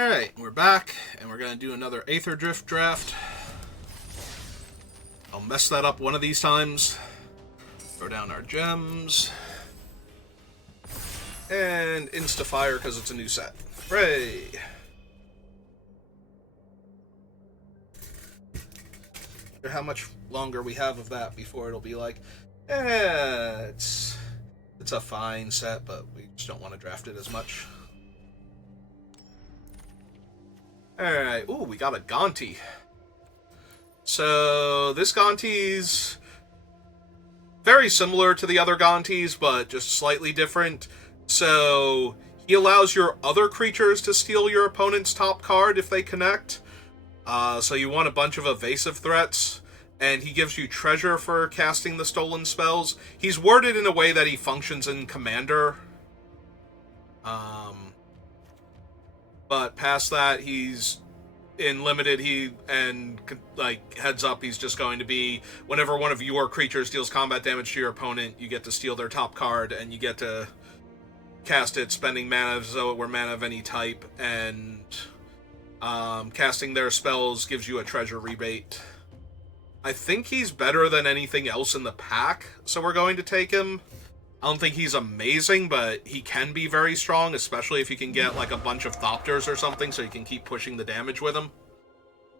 Alright, we're back, and we're going to do another Aetherdrift Draft. I'll mess that up one of these times. Throw down our gems. And insta-fire because it's a new set. Hooray! I wonder how much longer we have of that before it'll be like, it's a fine set, but we just don't want to draft it as much. Alright, ooh, we got a Gonti. So, this Gonti's very similar to the other Gontis, but just slightly different. So, he allows your other creatures to steal your opponent's top card if they connect. So you want a bunch of evasive threats, and he gives you treasure for casting the stolen spells. He's worded in a way that he functions in Commander. But past that, he's in Limited, heads up, he's just going to be, whenever one of your creatures deals combat damage to your opponent, you get to steal their top card, and you get to cast it spending mana as though it were mana of any type, and casting their spells gives you a treasure rebate. I think he's better than anything else in the pack, so we're going to take him. I don't think he's amazing, but he can be very strong, especially if you can get like a bunch of Thopters or something, so you can keep pushing the damage with him.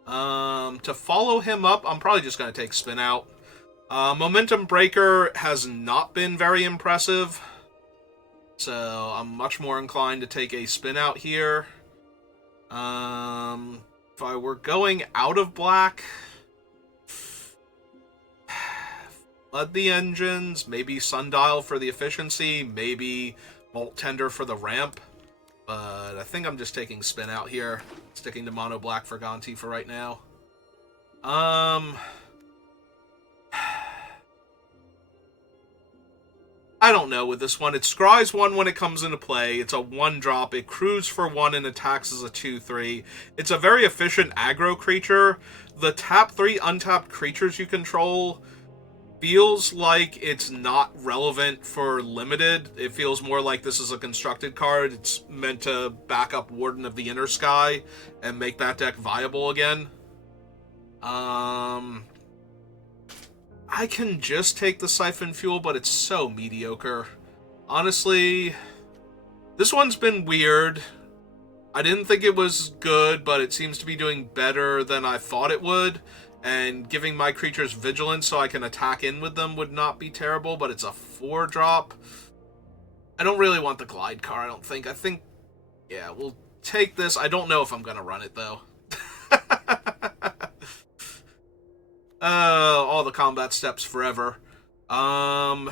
To follow him up, I'm probably just going to take Spin Out. Momentum Breaker has not been very impressive, so I'm much more inclined to take a Spin Out here. If I were going out of black, Flood the Engines, maybe Sundial for the efficiency, maybe Bolt Tender for the ramp. But I think I'm just taking Spin Out here. Sticking to Mono Black for Gonti for right now. I don't know with this one. It scries 1 when it comes into play. It's a 1-drop. It crews for 1 and attacks as a 2/3. It's a very efficient aggro creature. The tap 3 untapped creatures you control feels like it's not relevant for Limited. It feels more like this is a constructed card. It's meant to back up Warden of the Inner Sky and make that deck viable again. I can just take the Siphon Fuel, but it's so mediocre. Honestly, this one's been weird. I didn't think it was good, but it seems to be doing better than I thought it would. And giving my creatures vigilance so I can attack in with them would not be terrible, but it's a 4-drop. I don't really want the Glide card, I don't think. I think, yeah, we'll take this. I don't know if I'm going to run it, though. All the combat steps forever. Alright,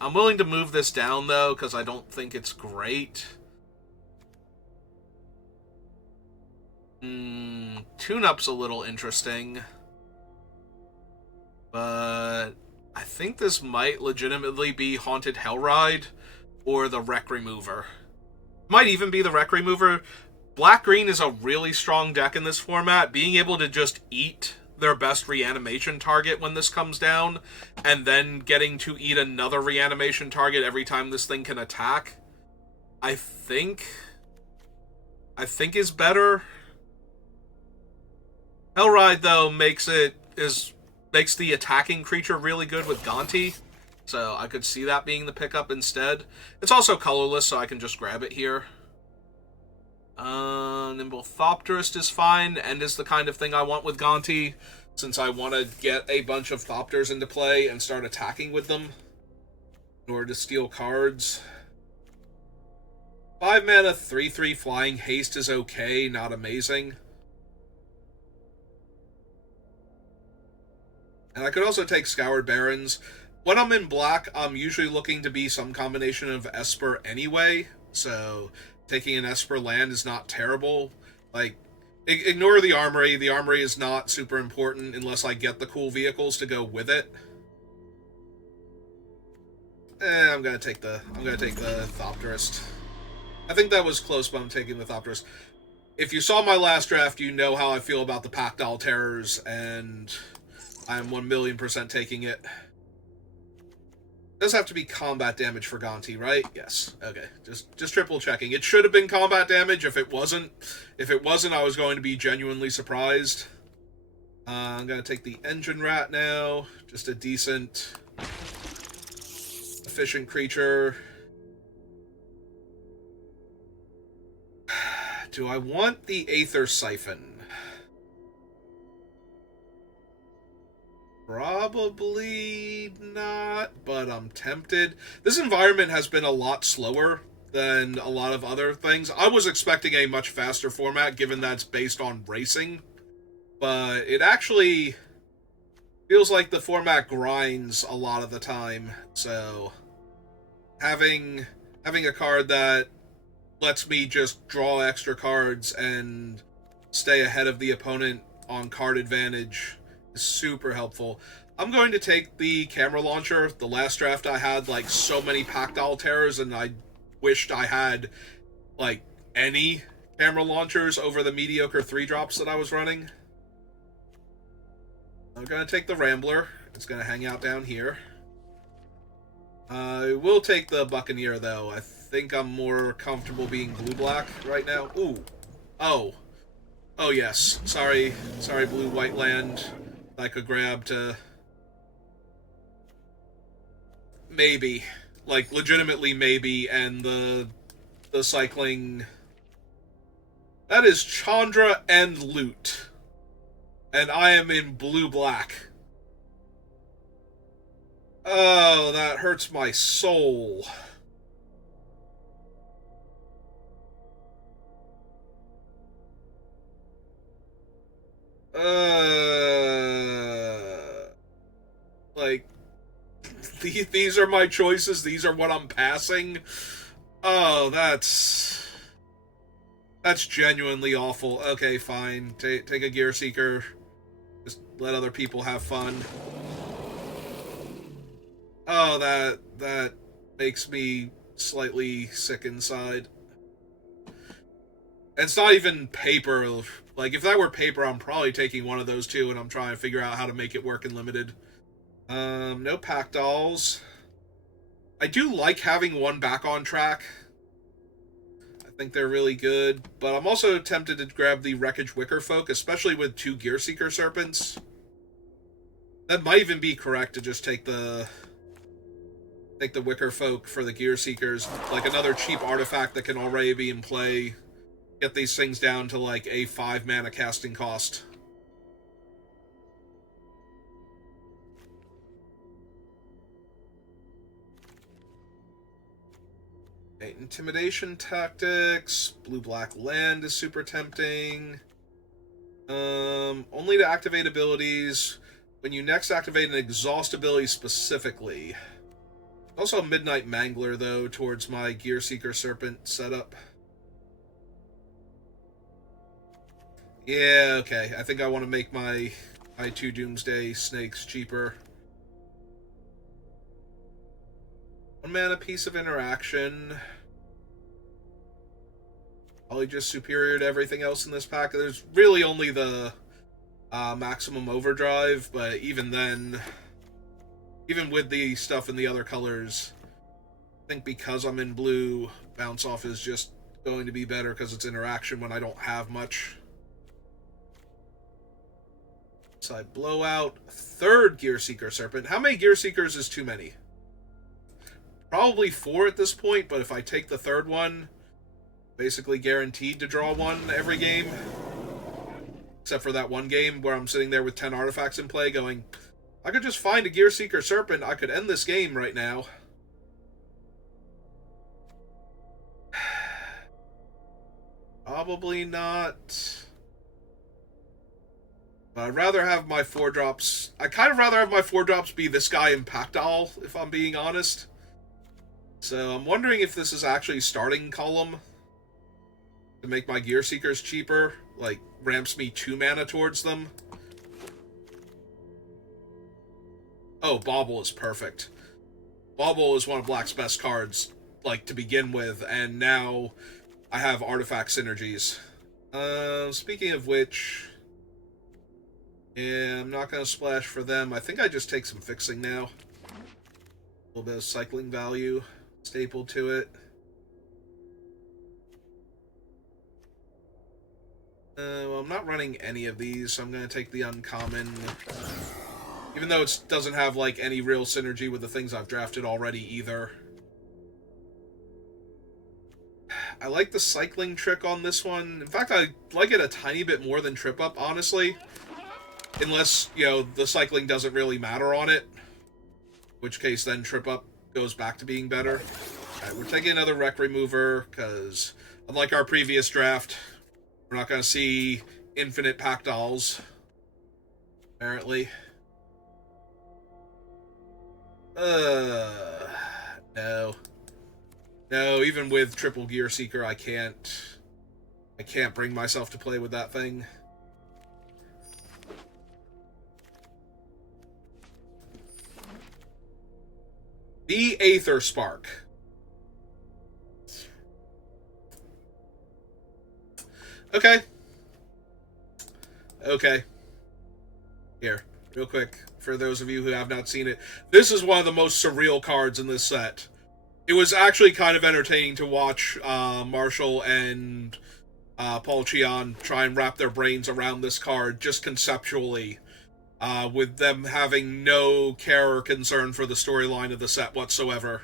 I'm willing to move this down, though, because I don't think it's great. Tune-Up's a little interesting, but I think this might legitimately be Haunted Hellride or the Wreck Remover. Might even be the Wreck Remover. Black-Green is a really strong deck in this format. Being able to just eat their best reanimation target when this comes down, and then getting to eat another reanimation target every time this thing can attack, I think is better. Hellride, though, makes the attacking creature really good with Gonti, so I could see that being the pickup instead. It's also colorless, so I can just grab it here. Nimble Thopterist is fine, and is the kind of thing I want with Gonti, since I want to get a bunch of Thopters into play and start attacking with them in order to steal cards. 5 mana, 3/3 Flying Haste is okay, not amazing. And I could also take Scoured Barrens. When I'm in black, I'm usually looking to be some combination of Esper anyway, so taking an Esper land is not terrible. Like, ignore the Armory. The Armory is not super important unless I get the cool vehicles to go with it. I'm gonna take the Thopterist. I think that was close, but I'm taking the Thopterist. If you saw my last draft, you know how I feel about the Pactile Terrors, and I'm 1,000,000% taking it. Does have to be combat damage for Gonti, right? Yes. Okay. Just triple checking. It should have been combat damage. If it wasn't, I was going to be genuinely surprised. I'm gonna take the engine rat now. Just a decent, efficient creature. Do I want the Aether Siphon? Probably not, but I'm tempted. This environment has been a lot slower than a lot of other things. I was expecting a much faster format, given that it's based on racing, but it actually feels like the format grinds a lot of the time. So having a card that lets me just draw extra cards and stay ahead of the opponent on card advantage is super helpful. I'm going to take the camera launcher. The last draft I had like so many Pactile Terrors, and I wished I had like any camera launchers over the mediocre 3-drops that I was running. I'm going to take the Rambler. It's going to hang out down here. I will take the Buccaneer, though. I think I'm more comfortable being blue-black right now. Ooh. Oh. Oh, yes. Sorry, blue-white land I could grab to... Maybe. Like, legitimately maybe, and the cycling... That is Chandra and Loot. And I am in blue-black. Oh, that hurts my soul. Like, these are my choices. These are what I'm passing. Oh, that's genuinely awful. Okay, fine. Take a Gear Seeker. Just let other people have fun. Oh, that makes me slightly sick inside. And it's not even paper. Like, if that were paper, I'm probably taking one of those two, and I'm trying to figure out how to make it work in limited. No pack dolls. I do like having one back on track. I think they're really good, but I'm also tempted to grab the Wreckage Wicker Folk, especially with 2 Gear Seeker Serpents. That might even be correct to just take the Wicker Folk for the Gear Seekers, like another cheap artifact that can already be in play. Get these things down to like a 5 mana casting cost. Okay, intimidation tactics. Blue-black land is super tempting. Only to activate abilities when you next activate an exhaust ability specifically. Also Midnight Mangler, though, towards my Gear Seeker Serpent setup. Yeah, okay. I think I want to make my 2 Doomsday Snakes cheaper. 1 mana piece of interaction. Probably just superior to everything else in this pack. There's really only the Maximum Overdrive, but even then, even with the stuff in the other colors, I think because I'm in blue, Bounce Off is just going to be better because it's interaction when I don't have much. Side Blowout. 3rd Gear Seeker Serpent. How many Gear Seekers is too many? Probably 4 at this point, but if I take the 3rd one, basically guaranteed to draw one every game. Except for that one game where I'm sitting there with 10 artifacts in play going, I could just find a Gear Seeker Serpent, I could end this game right now. Probably not. But I'd rather have my 4-drops... I'd kind of rather have my 4-drops be this guy in Pactile, if I'm being honest. So I'm wondering if this is actually starting column to make my Gear Seekers cheaper. Like, ramps me 2 mana towards them. Oh, Bauble is perfect. Bauble is one of Black's best cards, like, to begin with, and now I have artifact synergies. Speaking of which... Yeah, I'm not going to splash for them. I think I just take some fixing now. little bit of cycling value stapled to it. Well, I'm not running any of these, so I'm going to take the uncommon. Even though it doesn't have, like, any real synergy with the things I've drafted already either. I like the cycling trick on this one. In fact, I like it a tiny bit more than Trip Up, honestly. Unless, you know, the cycling doesn't really matter on it. In which case, then Trip Up goes back to being better. Alright, we're taking another Wreck Remover, because unlike our previous draft, we're not going to see infinite pack dolls. Apparently. No. No, even with Triple Gear Seeker, I can't bring myself to play with that thing. The Aether Spark. Okay. Okay. Here, real quick, for those of you who have not seen it, this is one of the most surreal cards in this set. It was actually kind of entertaining to watch Marshall and Paul Cheon try and wrap their brains around this card, just conceptually, with them having no care or concern for the storyline of the set whatsoever.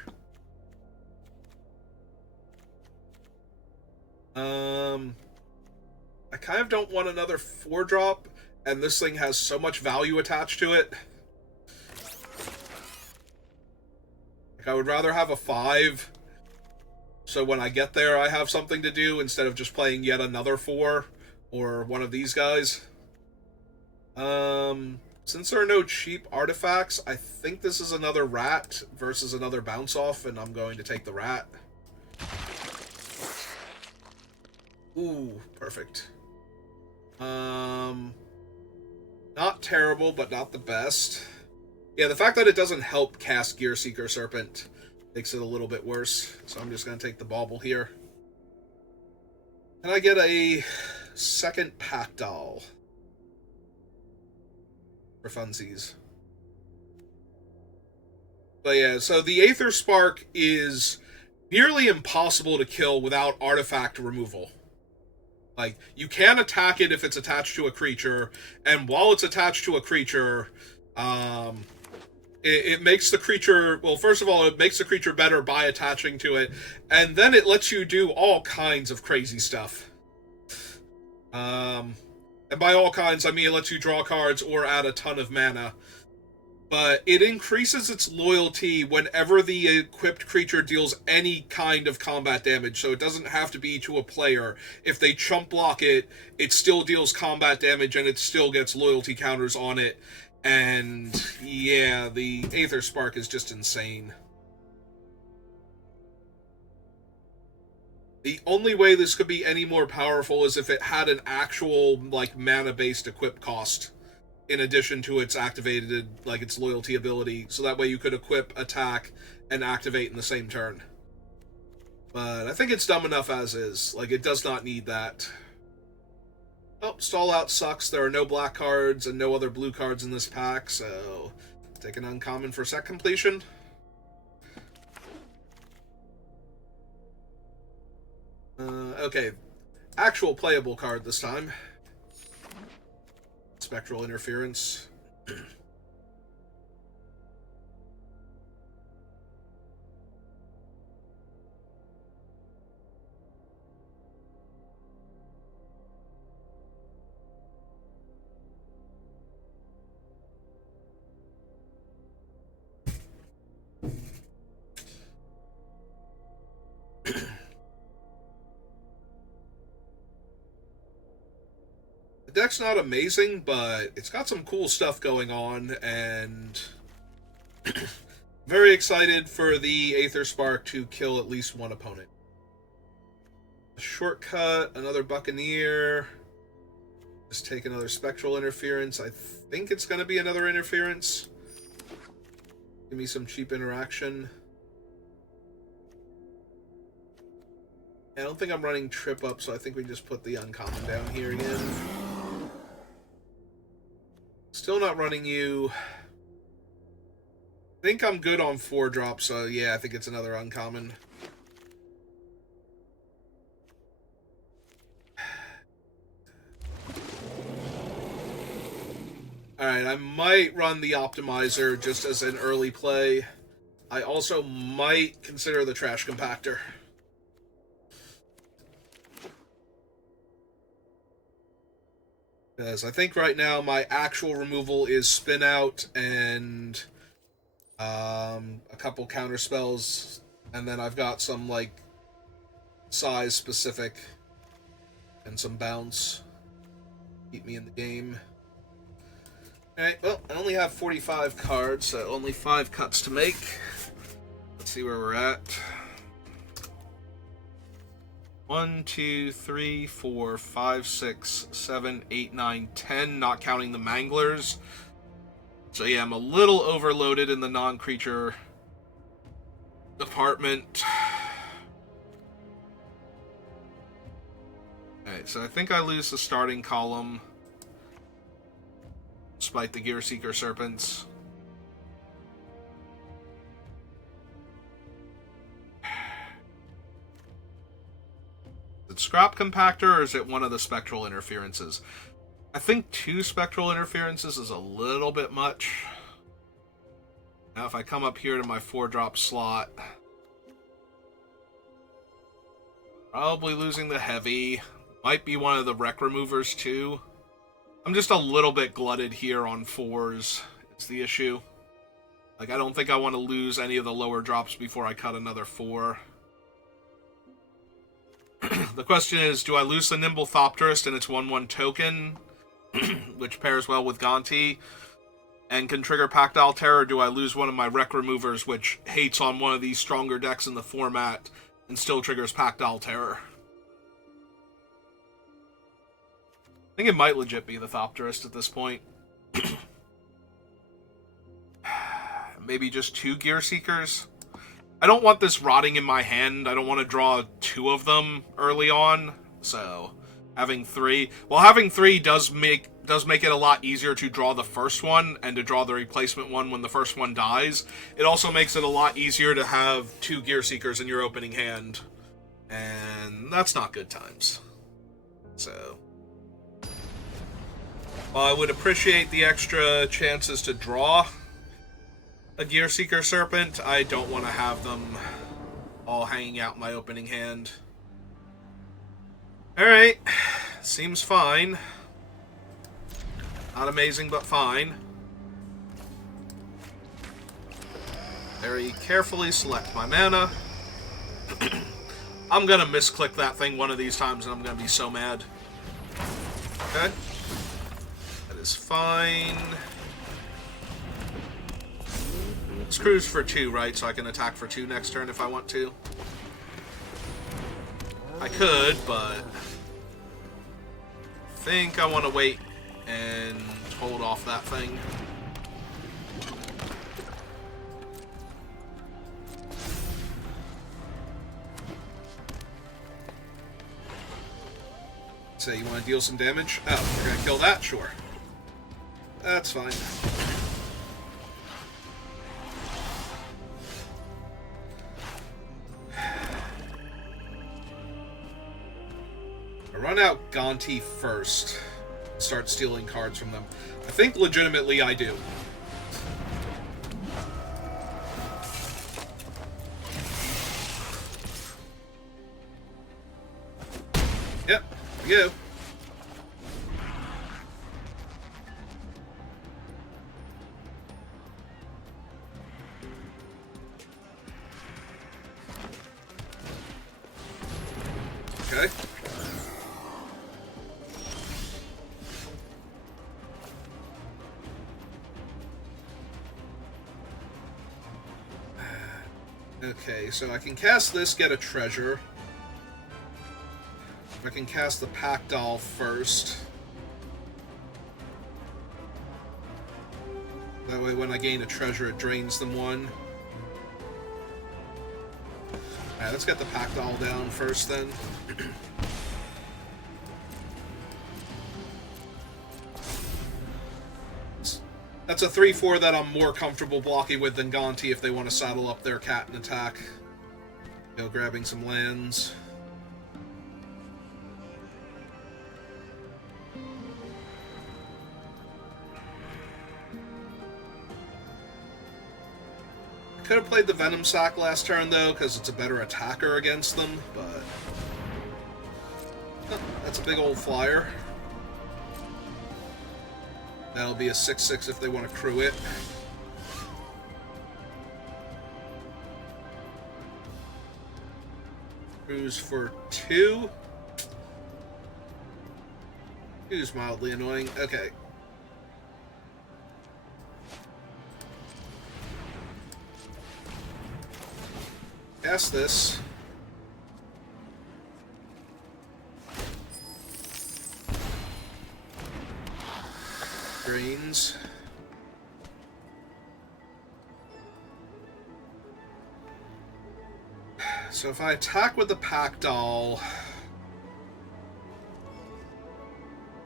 I kind of don't want another 4-drop, and this thing has so much value attached to it. Like, I would rather have a 5, so when I get there I have something to do, instead of just playing yet another 4, or one of these guys. Since there are no cheap artifacts, I think this is another rat versus another bounce off, and I'm going to take the rat. Ooh, perfect. Not terrible, but not the best. Yeah, the fact that it doesn't help cast Gear Seeker Serpent makes it a little bit worse, so I'm just going to take the bauble here. And I get a second pack doll. For funsies. But yeah, so the Aether Spark is nearly impossible to kill without artifact removal. Like, you can attack it if it's attached to a creature, and while it's attached to a creature, it makes the creature... Well, first of all, it makes the creature better by attaching to it, and then it lets you do all kinds of crazy stuff. And by all kinds, I mean it lets you draw cards or add a ton of mana. But it increases its loyalty whenever the equipped creature deals any kind of combat damage, so it doesn't have to be to a player. If they chump block it, it still deals combat damage and it still gets loyalty counters on it. And yeah, the Aether Spark is just insane. The only way this could be any more powerful is if it had an actual, like, mana-based equip cost in addition to its activated, like, its loyalty ability, so that way you could equip, attack, and activate in the same turn. But I think it's dumb enough as is. Like, it does not need that. Oh, Stall Out sucks. There are no black cards and no other blue cards in this pack, so take an uncommon for set completion. Okay, actual playable card this time. Spectral Interference. The deck's not amazing, but it's got some cool stuff going on, and very excited for the Aether Spark to kill at least one opponent. A shortcut, another Buccaneer. Just take another Spectral Interference. I think it's going to be another Interference. Give me some cheap interaction. I don't think I'm running Trip Up, so I think we just put the uncommon down here again. Still not running you. I think I'm good on 4 drops, so yeah, I think it's another uncommon. Alright, I might run the optimizer just as an early play. I also might consider the trash compactor. Because I think right now my actual removal is spin out and a couple counter spells, and then I've got some like size specific and some bounce. Keep me in the game. Alright, well, I only have 45 cards, so only 5 cuts to make. Let's see where we're at. 1, 2, 3, 4, 5, 6, 7, 8, 9, 10, not counting the manglers. So yeah, I'm a little overloaded in the non-creature department. Alright, so I think I lose the starting column, despite the Gear Seeker Serpents. Is it Scrap Compactor, or is it one of the Spectral Interferences? I think 2 Spectral Interferences is a little bit much. Now if I come up here to my 4-drop slot, probably losing the Heavy. Might be one of the Wreck Removers too. I'm just a little bit glutted here on 4s. It's the issue. Like, I don't think I want to lose any of the lower drops before I cut another 4. The question is, do I lose the Nimble Thopterist and its 1/1 token, which pairs well with Gonti, and can trigger Pactile Terror, or do I lose one of my Wreck Removers, which hates on one of these stronger decks in the format, and still triggers Pactile Terror? I think it might legit be the Thopterist at this point. Maybe just 2 Gear Seekers. I don't want this rotting in my hand. I don't want to draw 2 of them early on. So having 3, well, having 3 does make it a lot easier to draw the first one and to draw the replacement one when the first one dies. It also makes it a lot easier to have 2 Gear Seekers in your opening hand, and that's not good times. So, while I would appreciate the extra chances to draw a Gear Seeker Serpent, I don't want to have them all hanging out in my opening hand. Alright, seems fine. Not amazing, but fine. Very carefully select my mana. I'm gonna misclick that thing one of these times and I'm gonna be so mad. Okay. That is fine. Let's cruise for 2, right? So I can attack for 2 next turn if I want to. I could, but I think I want to wait and hold off that thing. So you want to deal some damage? Oh, you're going to kill that? Sure. That's fine. I run out Gonti first. Start stealing cards from them. I think legitimately I do. Yep, there we go. Okay. Okay, so I can cast this, get a treasure. I can cast the Pack Doll first. That way when I gain a treasure, it drains them 1. Alright, let's get the Pack Doll down first then. That's a 3-4 that I'm more comfortable blocking with than Gonti if they want to saddle up their cat and attack. Go grabbing some lands. Could have played the Venom Sack last turn, though, because it's a better attacker against them, but... Oh, that's a big old flyer. That'll be a 6/6 if they want to crew it. Cruise for 2. 2's mildly annoying. Okay. Cast this. Greens. So if I attack with the Pack Doll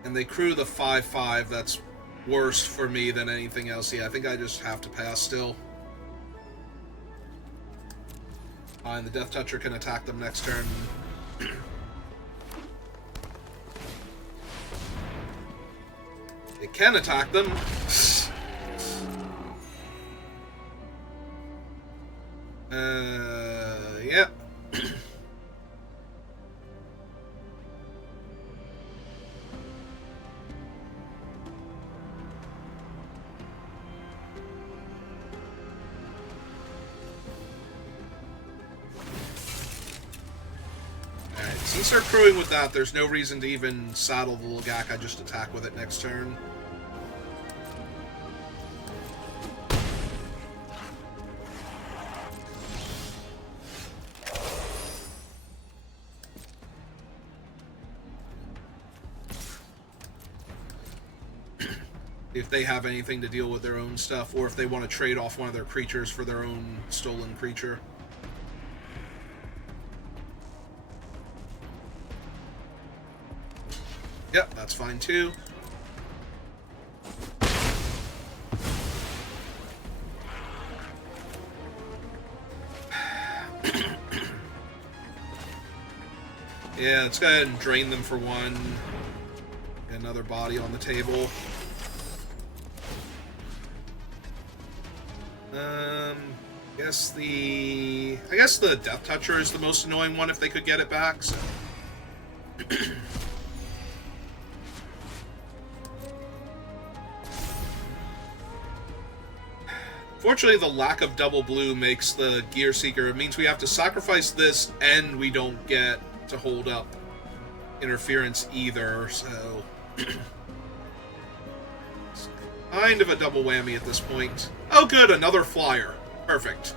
and they crew the 5/5, that's worse for me than anything else. Yeah, I think I just have to pass still. And the Death Toucher can attack them next turn. It can attack them. Yeah. Since they're crewing with that, there's no reason to even saddle the Lagak. I just attack with it next turn. If they have anything to deal with their own stuff, or if they want to trade off one of their creatures for their own stolen creature. Yep, that's fine too. Yeah, let's go ahead and drain them for 1. Another body on the table. I guess the Death Toucher is the most annoying one if they could get it back, so. Fortunately, the lack of double blue makes the Gear Seeker. It means we have to sacrifice this and we don't get to hold up interference either, so... It's kind of a double whammy at this point. Oh good, another flyer. Perfect.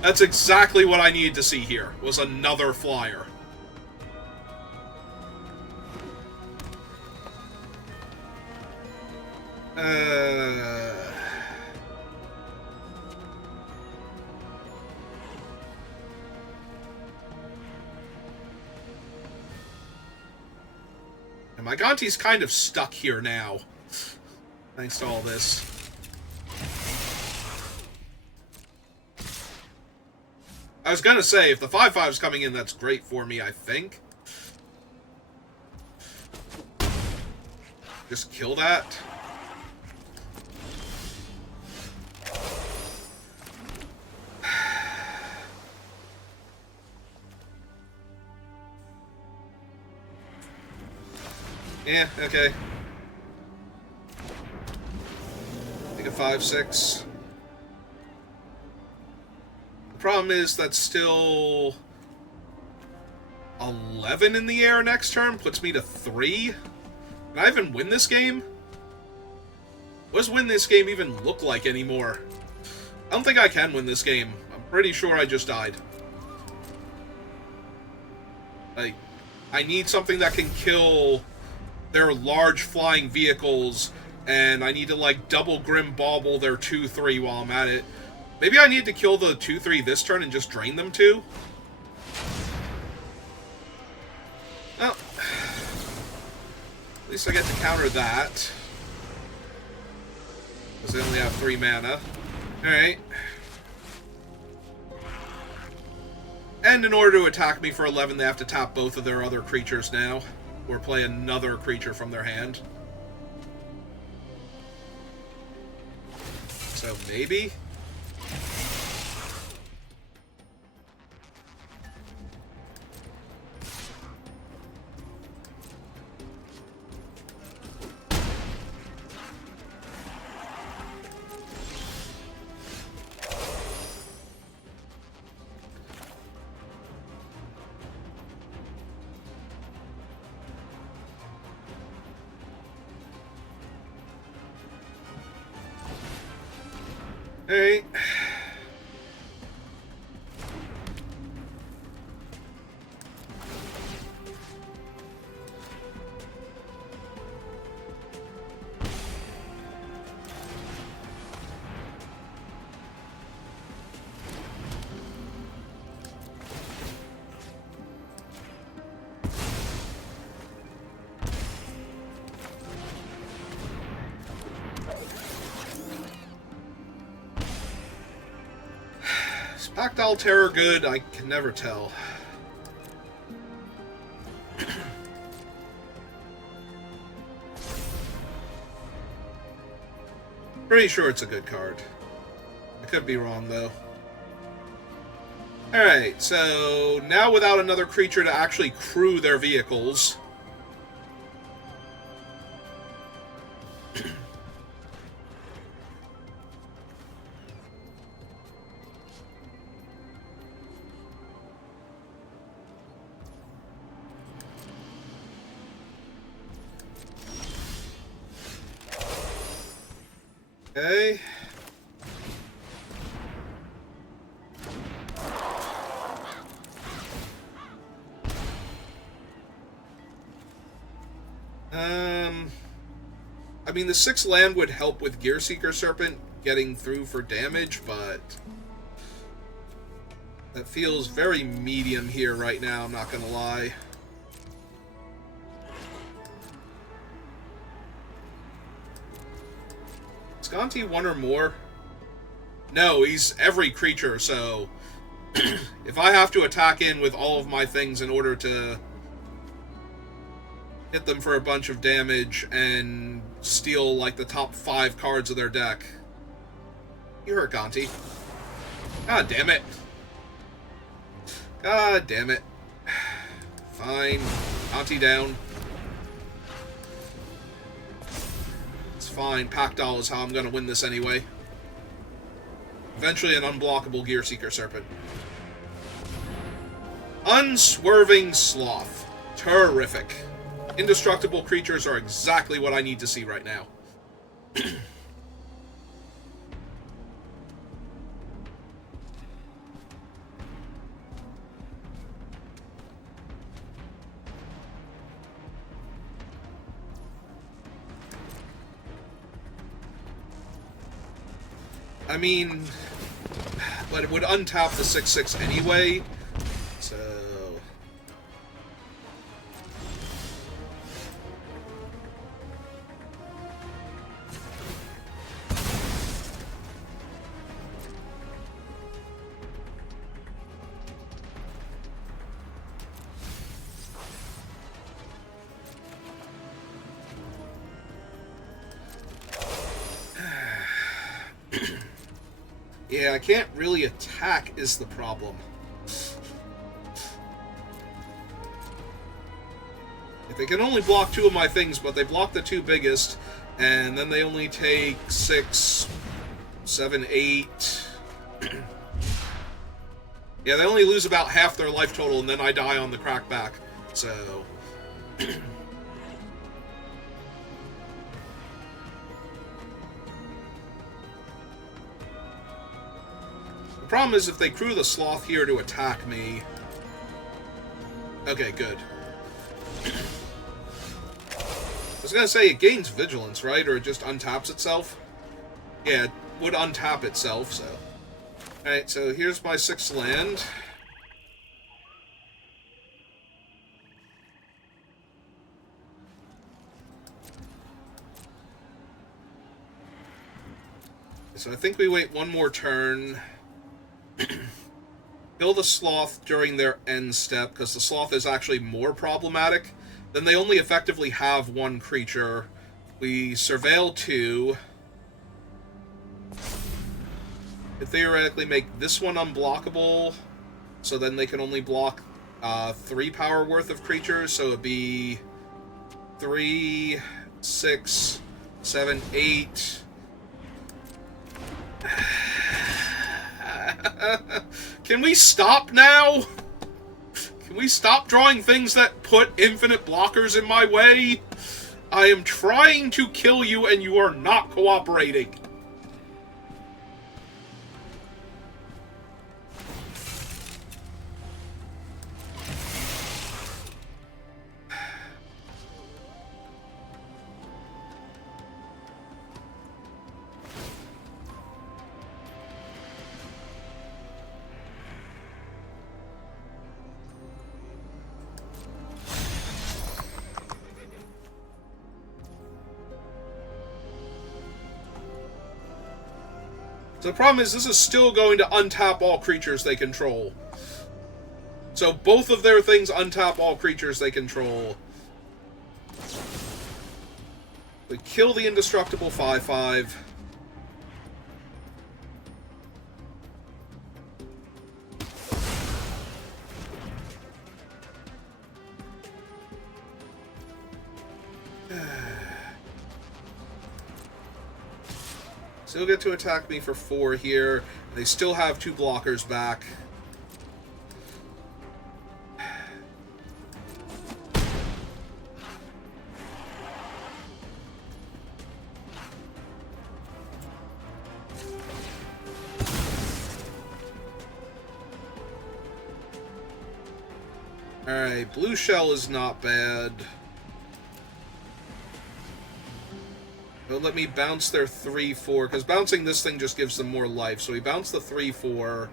That's exactly what I needed to see here, was another flyer. And my Gonti's kind of stuck here now, thanks to all this. I was gonna say, if the 5/5's coming in, that's great for me, I think. Just kill that. Yeah, okay. Take a 5/6. The problem is that's still 11 in the air next turn, puts me to 3. Can I even win this game? What does win this game even look like anymore? I don't think I can win this game. I'm pretty sure I just died. Like, I need something that can kill their large flying vehicles, and I need to, like, double Grim Bauble their 2/3 while I'm at it. Maybe I need to kill the 2/3 this turn and just drain them too? Well, at least I get to counter that. Because they only have 3 mana. Alright. And in order to attack me for 11, they have to tap both of their other creatures now. Or play another creature from their hand. So maybe? Alright. Is Pactile Terror good? I can never tell. Pretty sure it's a good card. I could be wrong, though. Alright, so now without another creature to actually crew their vehicles... Okay. I mean, the 6 land would help with Gearseeker Serpent getting through for damage, but that feels very medium here right now, I'm not gonna lie. Is Gonti 1 or more? No, he's every creature, so if I have to attack in with all of my things in order to hit them for a bunch of damage and steal, like, the top 5 cards of their deck. You hurt Gonti. God damn it. God damn it. Fine. Gonti down. It's fine. Pactile is how I'm gonna win this anyway. Eventually an unblockable Gearseeker Serpent. Unswerving Sloth. Terrific. Indestructible creatures are exactly what I need to see right now. I mean, but it would untap the 6/6 anyway, so... Yeah, I can't really attack is the problem. If they can only block 2 of my things, but they block the 2 biggest, and then they only take 6, 7, 8... Yeah, they only lose about half their life total, and then I die on the crackback, so... The problem is if they crew the Sloth here to attack me... Okay, good. I was gonna say, it gains Vigilance, right? Or it just untaps itself? Yeah, it would untap itself, so... Alright, so here's my 6th land. So I think we wait one more turn. Kill the Sloth during their end step, because the Sloth is actually more problematic. Then they only effectively have one creature. We surveil 2. Could theoretically make this one unblockable, so then they can only block 3 power worth of creatures, so it'd be 3, 6, 7, 8. Can we stop now? Can we stop drawing things that put infinite blockers in my way? I am trying to kill you and you are not cooperating. So the problem is, this is still going to untap all creatures they control. So both of their things untap all creatures they control. We kill the indestructible 5/5. Still get to attack me for 4 here. They still have 2 blockers back. Alright, blue shell is not bad. They'll let me bounce their 3/4, because bouncing this thing just gives them more life. So we bounce the 3/4.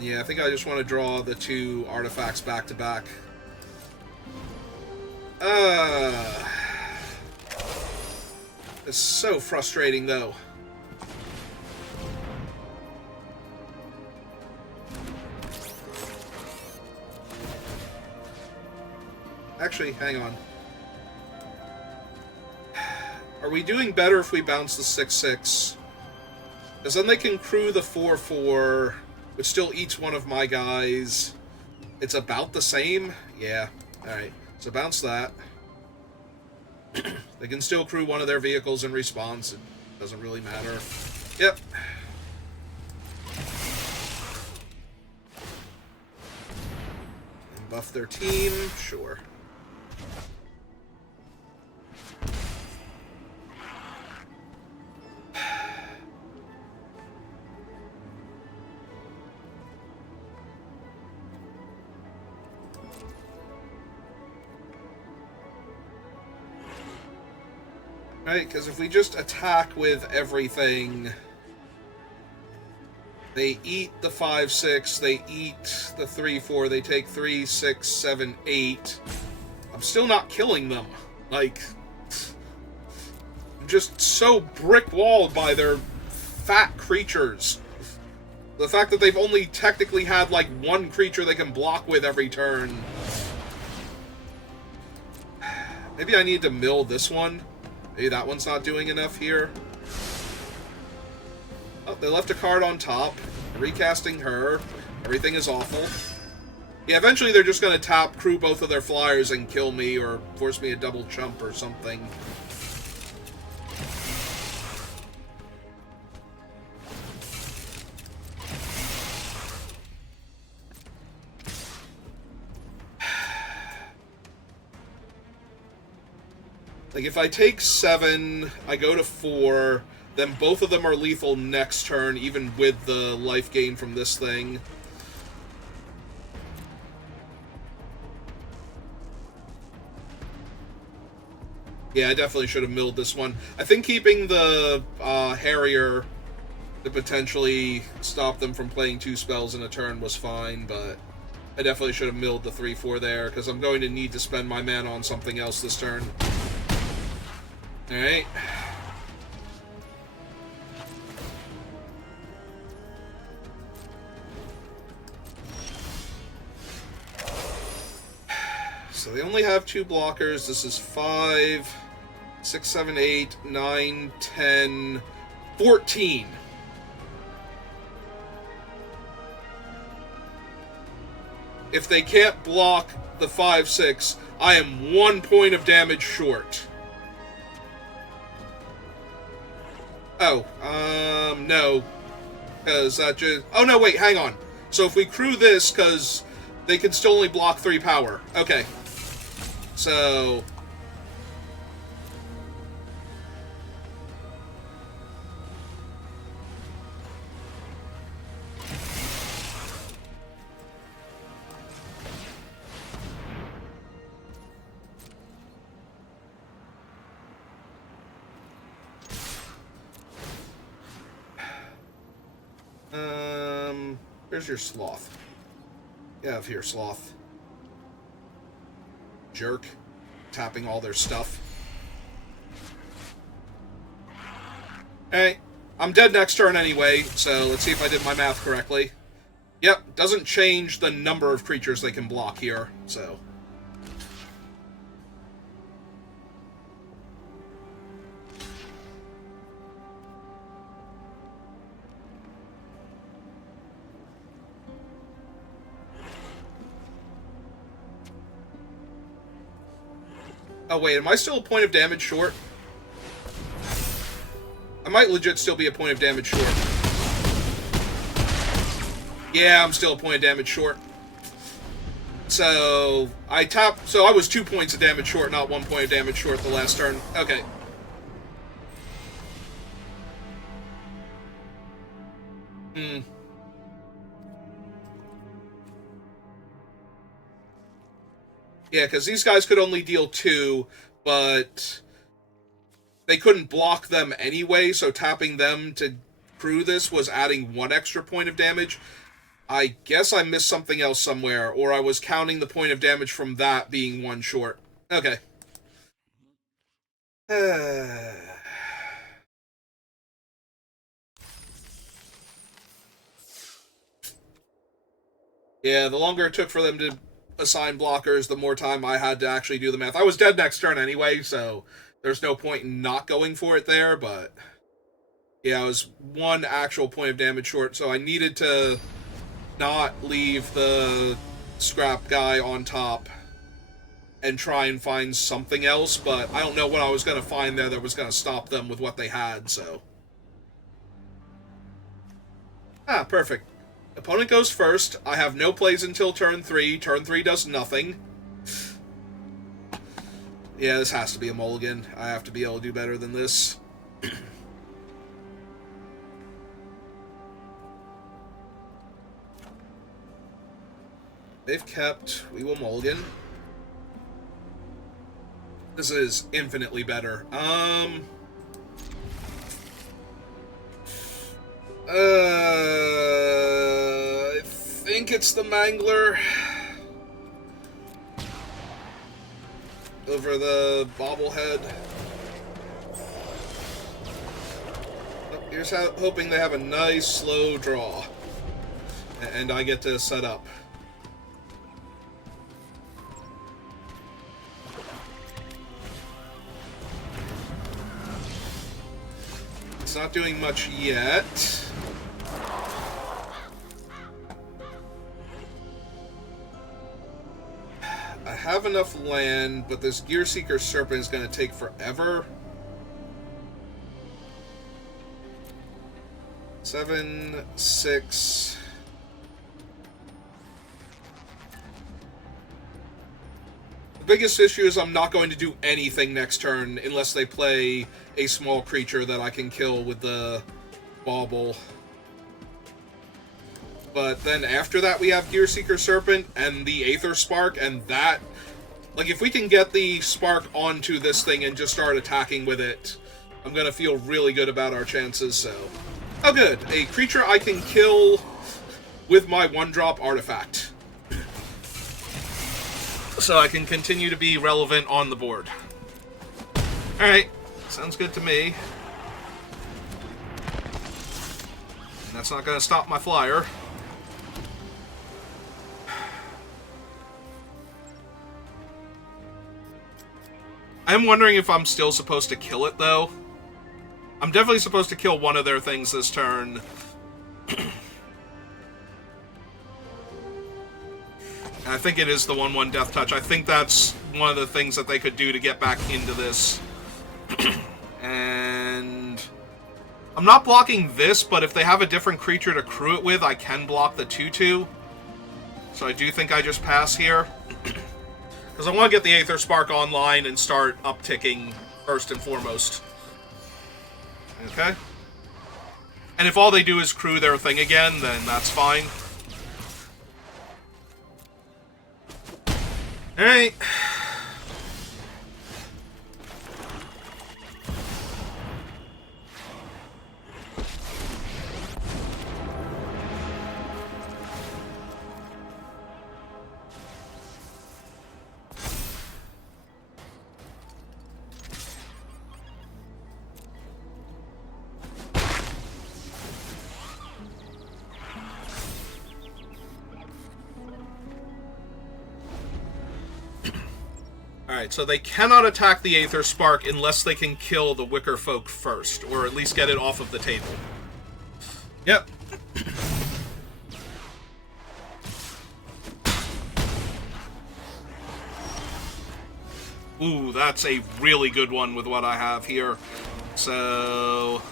Yeah, I think I just want to draw the 2 artifacts back to back. It's so frustrating, though. Actually, hang on. Are we doing better if we bounce the 6/6? Because then they can crew the 4/4, which still eats one of my guys. It's about the same? Yeah. Alright. So bounce that. They can still crew one of their vehicles in response. It doesn't really matter. Yep. And buff their team? Sure. Right, because if we just attack with everything, they eat the 5/6, they eat the 3/4, they take 3, 6, 7, 8. I'm still not killing them. Like, I'm just so brick-walled by their fat creatures. The fact that they've only technically had, like, 1 creature they can block with every turn. Maybe I need to mill this one. Maybe that one's not doing enough here. Oh, they left a card on top. Recasting her. Everything is awful. Yeah, eventually they're just going to tap, crew both of their flyers, and kill me, or force me a double chump or something. Like, if I take 7, I go to 4, then both of them are lethal next turn, even with the life gain from this thing. Yeah, I definitely should have milled this one. I think keeping the Harrier to potentially stop them from playing 2 spells in a turn was fine, but I definitely should have milled the 3/4 there, because I'm going to need to spend my mana on something else this turn. Alright. So they only have 2 blockers. This is 5, 6, 7, 8, 9, 10, 14. If they can't block the 5, 6, I am 1 point of damage short. Oh, no. Because that just... Oh, no, wait, hang on. So if we crew this, because they can still only block 3 power. Okay. So... Where's your sloth? Yeah, up here, sloth. Jerk. Tapping all their stuff. Hey, I'm dead next turn anyway, so let's see if I did my math correctly. Yep, doesn't change the number of creatures they can block here, so... Oh, wait, am I still a point of damage short? I might legit still be a point of damage short. Yeah, I'm still a point of damage short. So, So I was 2 points of damage short, not 1 point of damage short the last turn. Okay. Yeah, because these guys could only deal 2, but they couldn't block them anyway, so tapping them to crew this was adding 1 extra point of damage. I guess I missed something else somewhere, or I was counting the point of damage from that being 1 short. Okay. Yeah, the longer it took for them to assign blockers, the more time I had to actually do the math. I was dead next turn anyway, so there's no point in not going for it there, but... Yeah, I was 1 actual point of damage short, so I needed to not leave the scrap guy on top and try and find something else, but I don't know what I was going to find there that was going to stop them with what they had, so... Ah, perfect. Opponent goes first. I have no plays until turn 3. Turn 3 does nothing. Yeah, this has to be a mulligan. I have to be able to do better than this. They've kept. We will mulligan. This is infinitely better. I think it's the Mangler over the bobblehead. Here's hoping they have a nice slow draw, and I get to set up. It's not doing much yet. I have enough land, but this Gearseeker Serpent is going to take forever. 7, 6... The biggest issue is I'm not going to do anything next turn unless they play a small creature that I can kill with the bauble. But then after that we have Gearseeker Serpent and the Aether Spark, and that... Like, if we can get the Spark onto this thing and just start attacking with it, I'm gonna feel really good about our chances, so... Oh good, a creature I can kill with my 1-drop artifact. So I can continue to be relevant on the board. Alright, Sounds good to me. And that's not going to stop my flyer. I'm wondering if I'm still supposed to kill it, though. I'm definitely supposed to kill one of their things this turn. I think it is the 1/1 Death Touch. I think that's one of the things that they could do to get back into this. And I'm not blocking this, but if they have a different creature to crew it with, I can block the 2/2. So I do think I just pass here. Because I want to get the Aether Spark online and start upticking first and foremost. Okay. And if all they do is crew their thing again, then that's fine. Alright. Alright, so they cannot attack the Aether Spark unless they can kill the Wicker Folk first, or at least get it off of the table. Yep. Ooh, that's a really good one with what I have here. So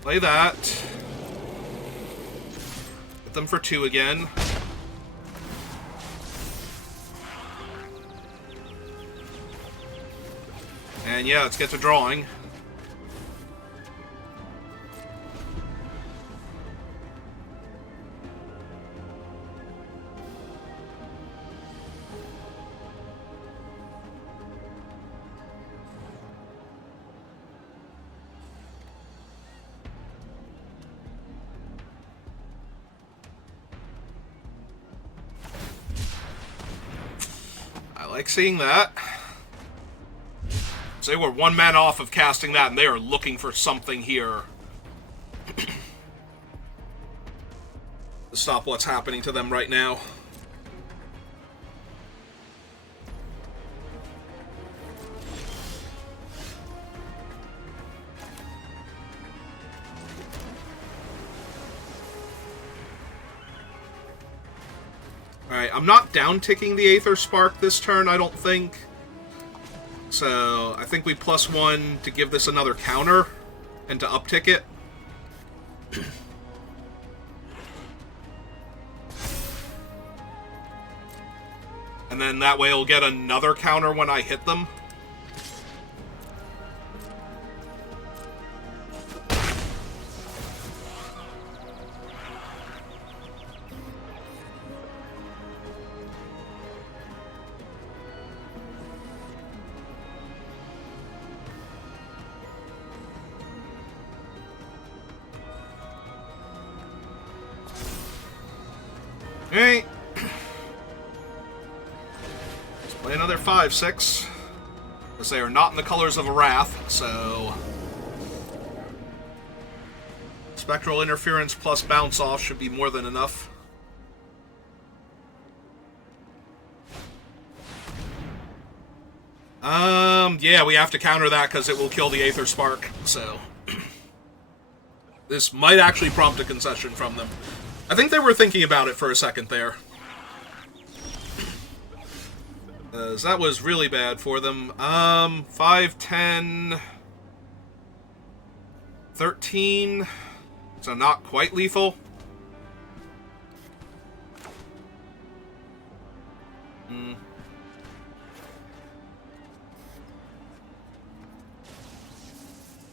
play that. Hit them for 2 again. And yeah, let's get to drawing. I like seeing that. So they were 1 man off of casting that, and they are looking for something here to stop what's happening to them right now. Alright, I'm not down-ticking the Aether Spark this turn, I don't think. So, I think we +1 to give this another counter, and to uptick it. And then that way it'll get another counter when I hit them. Alright. Let's play another 5/6. Because they are not in the colors of a Wrath, so Spectral Interference plus Bounce Off should be more than enough. Yeah, we have to counter that because it will kill the Aether Spark, so this might actually prompt a concession from them. I think they were thinking about it for a second there. That was really bad for them. 5, 10, 13. So not quite lethal. Hmm.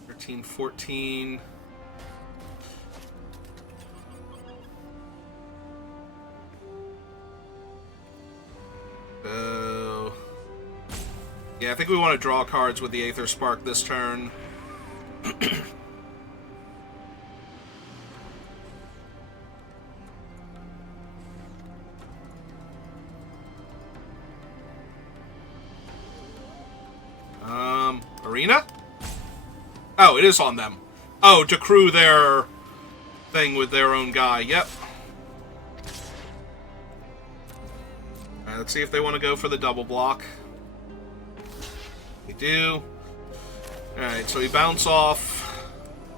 13, 14. Yeah, I think we want to draw cards with the Aether Spark this turn. Arena? Oh, it is on them. Oh, to crew their thing with their own guy. Yep. Alright, let's see if they want to go for the double block. They do. Alright, so we bounce off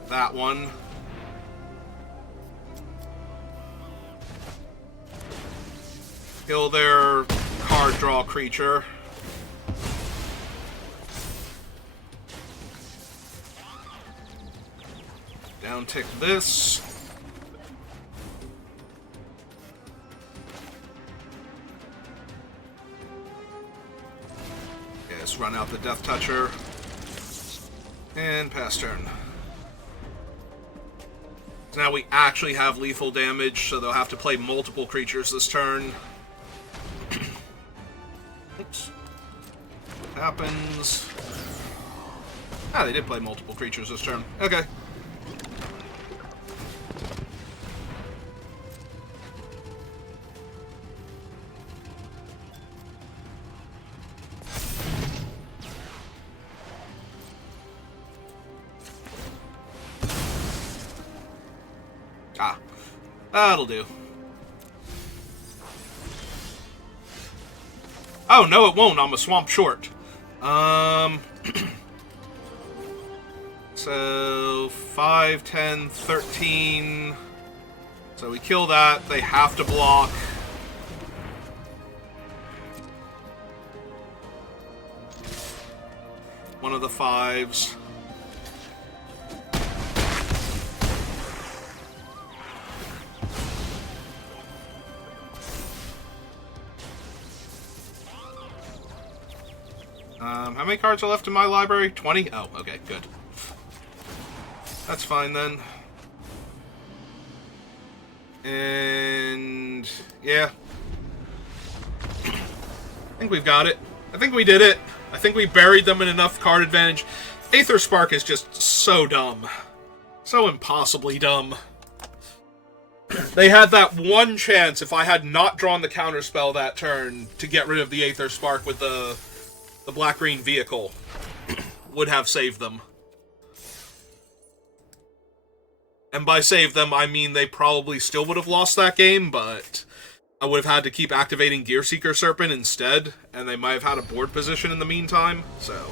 that one. Kill their card draw creature. Down tick this. Okay, let's run out the Death Toucher. And pass turn. So now we actually have lethal damage, so they'll have to play multiple creatures this turn. Oops. What happens? Ah, they did play multiple creatures this turn. Okay. Ah, that'll do. Oh, no, it won't. I'm a swamp short. So, 5, 10, 13. So we kill that. They have to block. One of the 5s. How many cards are left in my library? 20? Oh, okay, good. That's fine then. And yeah. I think we've got it. I think we did it. I think we buried them in enough card advantage. Aether Spark is just so dumb. So impossibly dumb. They had that one chance, if I had not drawn the counterspell that turn, to get rid of the Aether Spark with the black-green vehicle. Would have saved them. And by save them, I mean they probably still would have lost that game, but I would have had to keep activating Gearseeker Serpent instead, and they might have had a board position in the meantime, so.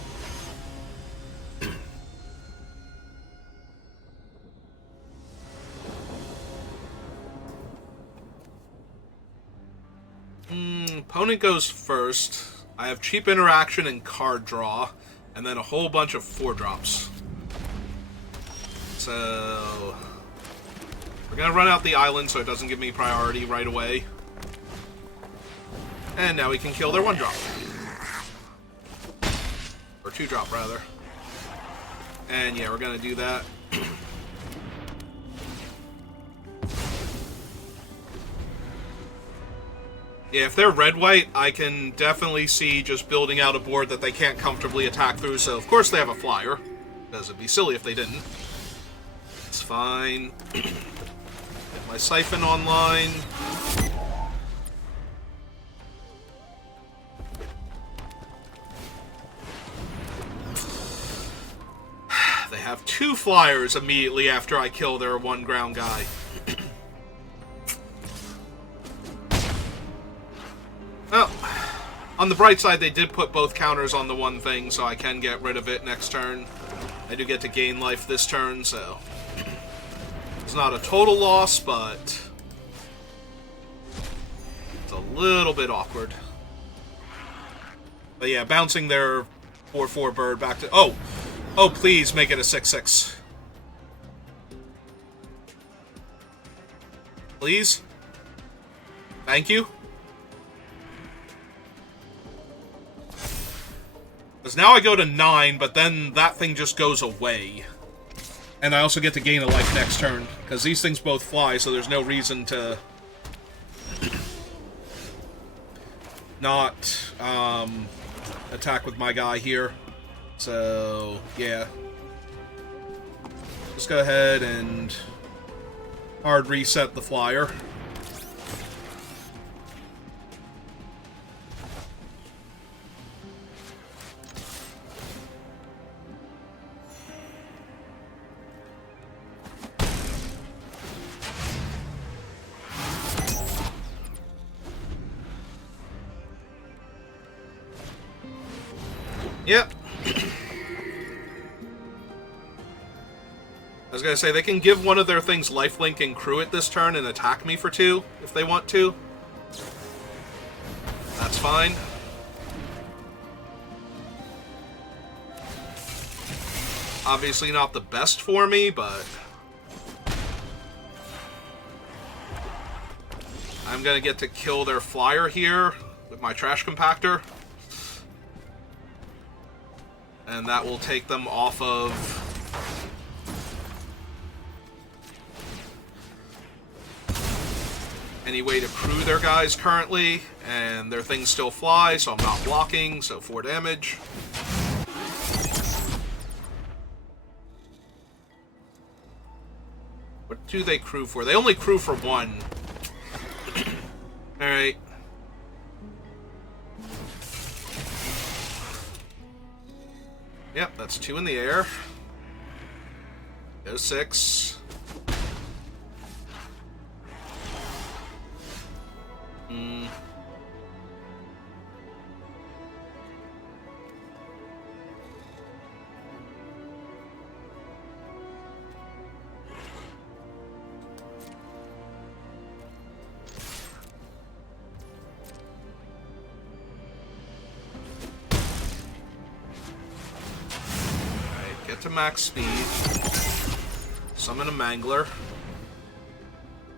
Opponent goes first. I have cheap interaction and card draw, and then a whole bunch of 4-drops. So we're gonna run out the island so it doesn't give me priority right away. And now we can kill their 1-drop. Or 2-drop, rather. And yeah, we're gonna do that. Yeah, if they're red-white, I can definitely see just building out a board that they can't comfortably attack through, so of course they have a flyer. Because it'd be silly if they didn't. It's fine. Get my Siphon online. They have 2 flyers immediately after I kill their 1 ground guy. Well, on the bright side, they did put both counters on the one thing, so I can get rid of it next turn. I do get to gain life this turn, so it's not a total loss, but it's a little bit awkward. But yeah, bouncing their 4/4 bird back to... Oh! Oh, please make it a 6/6. Please? Thank you? Because now I go to 9, but then that thing just goes away. And I also get to gain a life next turn, because these things both fly, so there's no reason to not attack with my guy here. So, yeah. Just go ahead and hard reset the flyer. Yep. I was gonna say, they can give one of their things lifelink and crew it this turn and attack me for 2 if they want to. That's fine. Obviously not the best for me, but I'm gonna get to kill their flyer here with my trash compactor. And that will take them off of any way to crew their guys currently, and their things still fly, so I'm not blocking, so 4 damage. What do they crew for? They only crew for 1. Alright. Yep, that's 2 in the air. Go 6. To max speed. Summon a Mangler.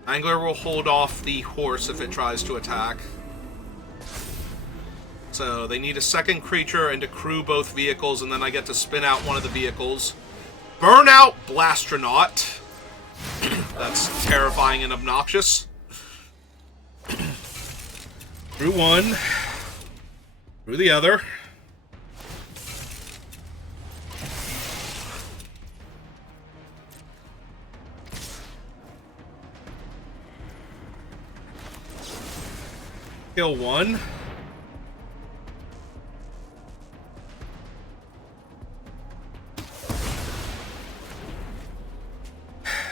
Mangler will hold off the horse if it tries to attack. So they need a second creature and to crew both vehicles, and then I get to spin out one of the vehicles. Burn out Blastronaut. That's terrifying and obnoxious. Crew 1. Crew the other. Kill 1.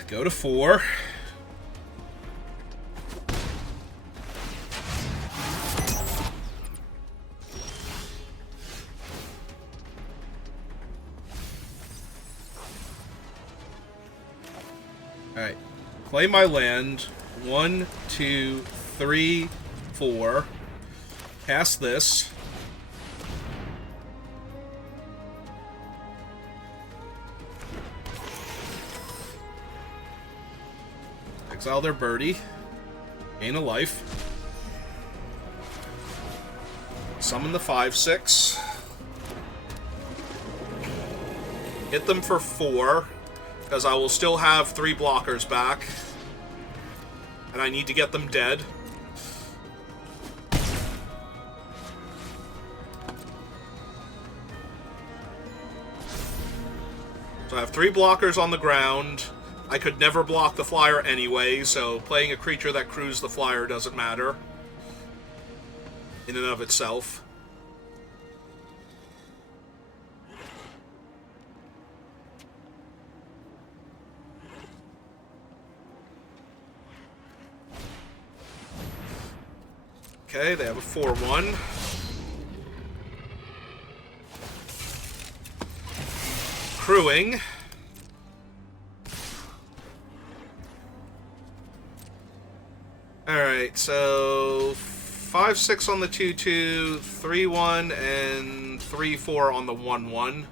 Go to 4. Alright. Play my land. 1, 2, 3, 4. Cast this. Exile their birdie. Gain a life. Summon the 5/6. Hit them for 4, because I will still have 3 blockers back. And I need to get them dead. So I have 3 blockers on the ground. I could never block the flyer anyway, so playing a creature that crews the flyer doesn't matter in and of itself. Okay, they have a 4/1. Crewing. Alright, so 5/6 on the 2/2, 3/1, and 3/4 on the 1/1.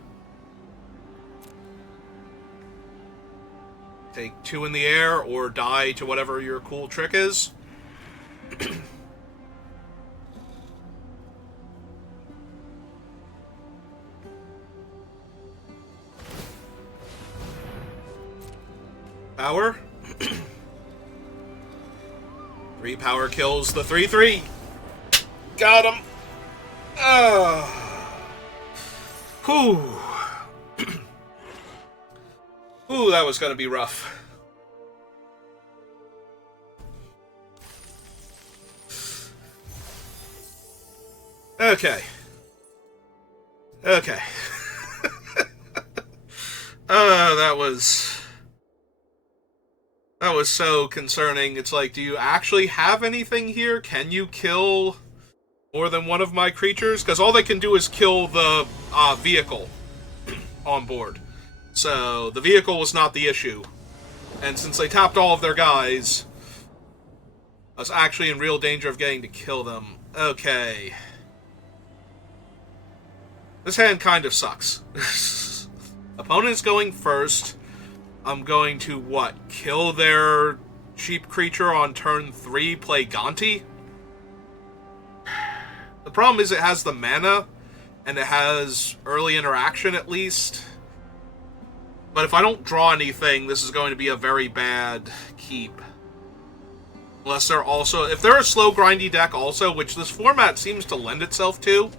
Take 2 in the air or die to whatever your cool trick is. Power. 3 power kills the 3/3. Got him. Whew. Ooh, that was gonna be rough. Okay. Okay. That was so concerning. It's like, do you actually have anything here? Can you kill more than one of my creatures, because all they can do is kill the vehicle on board. So the vehicle was not the issue. And since they tapped all of their guys, I was actually in real danger of getting to kill them. Okay. This hand kind of sucks. Opponent's going first. I'm going to, what, kill their cheap creature on turn 3, play Gonti? The problem is it has the mana, and it has early interaction at least. But if I don't draw anything, this is going to be a very bad keep. Unless they're also... If they're a slow, grindy deck also, which this format seems to lend itself to,